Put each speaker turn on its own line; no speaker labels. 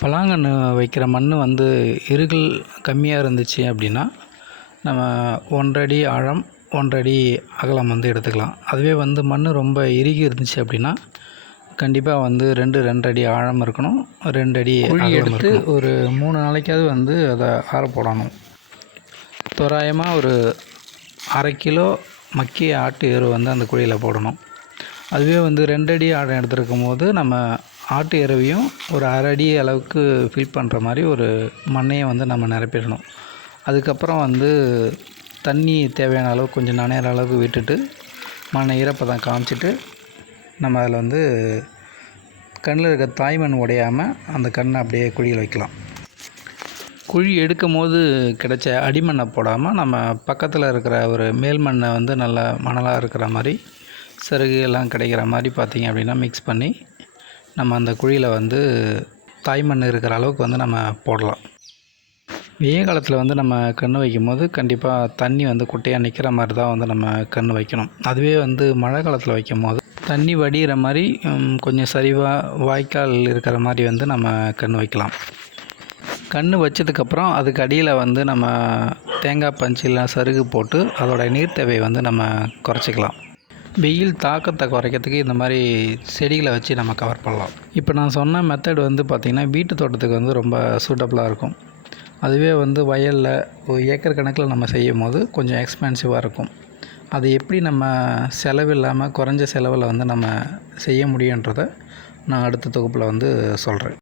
பலாங்கன்று வைக்கிற மண் வந்து இருகல் கம்மியாக இருந்துச்சு அப்படின்னா நம்ம ஒன்றரை அடி ஆழம் ஒன்றரை அடி அகலம் வந்து எடுத்துக்கலாம். அதுவே வந்து மண் ரொம்ப இறுகி இருந்துச்சு அப்படின்னா கண்டிப்பாக வந்து ரெண்டு ரெண்டு அடி ஆழம் இருக்கணும் ரெண்டு அடி குழி எடுத்து ஒரு மூணு நாளைக்காவது வந்து அதை ஆற போடணும். தோராயமாக ஒரு அரை கிலோ மக்கிய ஆட்டு எரு வந்து அந்த குழியில் போடணும். அதுவே வந்து ரெண்டு அடி ஆழம் எடுத்துருக்கும் போது நம்ம ஆட்டு எருவையும் ஒரு அரை அடி அளவுக்கு ஃபில் பண்ணுற மாதிரி ஒரு மண்ணையை வந்து நம்ம நிரப்பிடணும். அதுக்கப்புறம் வந்து தண்ணி தேவையான அளவு கொஞ்சம் நனையிற அளவுக்கு விட்டுட்டு மண்ணை ஈரப்பதம் காமிச்சிட்டு நம்ம அதில் வந்து கண்ணில் இருக்க தாய்மண் உடையாமல் அந்த கண்ணை அப்படியே குழியில் வைக்கலாம். குழி எடுக்கும் போது கிடைச்ச அடிமண்ணை போடாமல் நம்ம பக்கத்தில் இருக்கிற ஒரு மேல் மண்ணை வந்து நல்லா மணலாக இருக்கிற மாதிரி சருகு எல்லாம் கிடைக்கிற மாதிரி பார்த்திங்க அப்படின்னா மிக்ஸ் பண்ணி நம்ம அந்த குழியில் வந்து தாய்மண் இருக்கிற அளவுக்கு வந்து நம்ம போடலாம். வெய்ய காலத்தில் வந்து நம்ம கன்று வைக்கும் போது கண்டிப்பாக தண்ணி வந்து குட்டையாக நிற்கிற மாதிரி தான் வந்து நம்ம கன்று வைக்கணும். அதுவே வந்து மழை காலத்தில் வைக்கும் போது தண்ணி வடிகிற மாதிரி கொஞ்சம் சரிவாக வாய்க்கால் இருக்கிற மாதிரி வந்து நம்ம கன்று வைக்கலாம். கன்று வச்சதுக்கப்புறம் அதுக்கு அடியில் வந்து நம்ம தேங்காய் பஞ்சு இல்லை சருகு போட்டு அதோட நீர் தேவையை வந்து நம்ம குறைச்சிக்கலாம். வெயில் தாக்கத்தை குறைக்கிறதுக்கு இந்த மாதிரி செடிகளை வச்சு நம்ம கவர் பண்ணலாம். இப்போ நான் சொன்ன மெத்தட் வந்து பார்த்திங்கன்னா வீட்டு தோட்டத்துக்கு வந்து ரொம்ப சூட்டபுளாக இருக்கும். அதுவே வந்து வயலில் ஒரு ஏக்கர் கணக்கில் நம்ம செய்யும் போது கொஞ்சம் எக்ஸ்பென்சிவாக இருக்கும். அது எப்படி நம்ம செலவு இல்லாமல் குறைஞ்ச செலவில் வந்து நம்ம செய்ய முடியுன்றதை நான் அடுத்த தொகுப்பில் வந்து சொல்கிறேன்